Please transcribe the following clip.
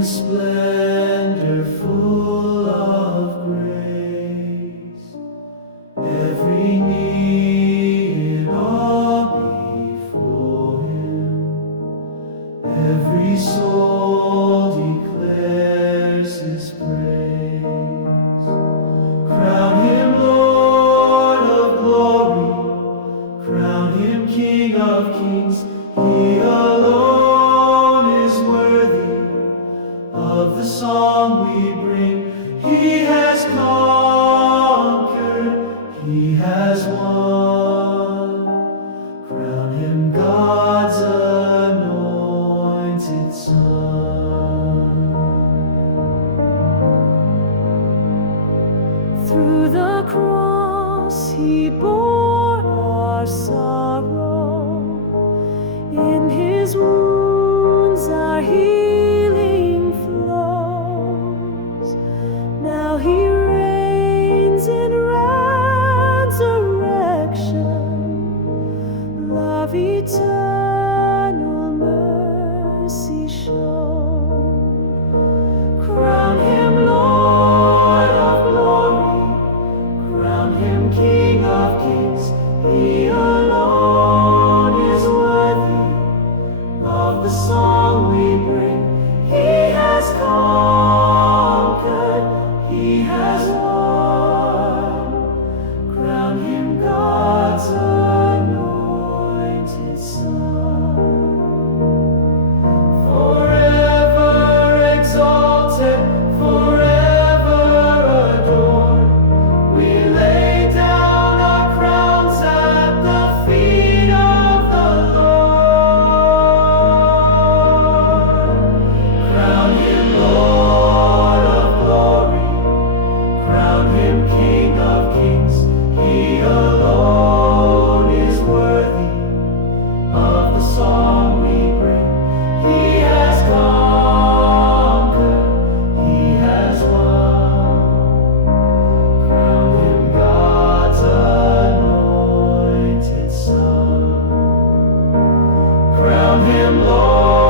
in splendor full of grace. Every knee bow before him, every soul declares his praise. Crown him Lord of glory, crown him King of kings. He alone is worthy of the song we bring. He has conquered, he has won. Crown him God's anointed Son. Through the cross he bore our sorrow. In his wounds our healing flows. Now he reigns in resurrection, love eternal, mercy shown. Crown him Lord of glory, crown him King of kings. He alone is worthy of the song we bring. He has conquered, he has won. Crown him God's anointed Son. Forever exalted, forever adored, we lay down our crowns at the feet of the Lord. Crown him Lord of glory, crown him King of kings. He alone is worthy of the song we bring. He has conquered, he has won. Crown him God's anointed Son. Crown him Lord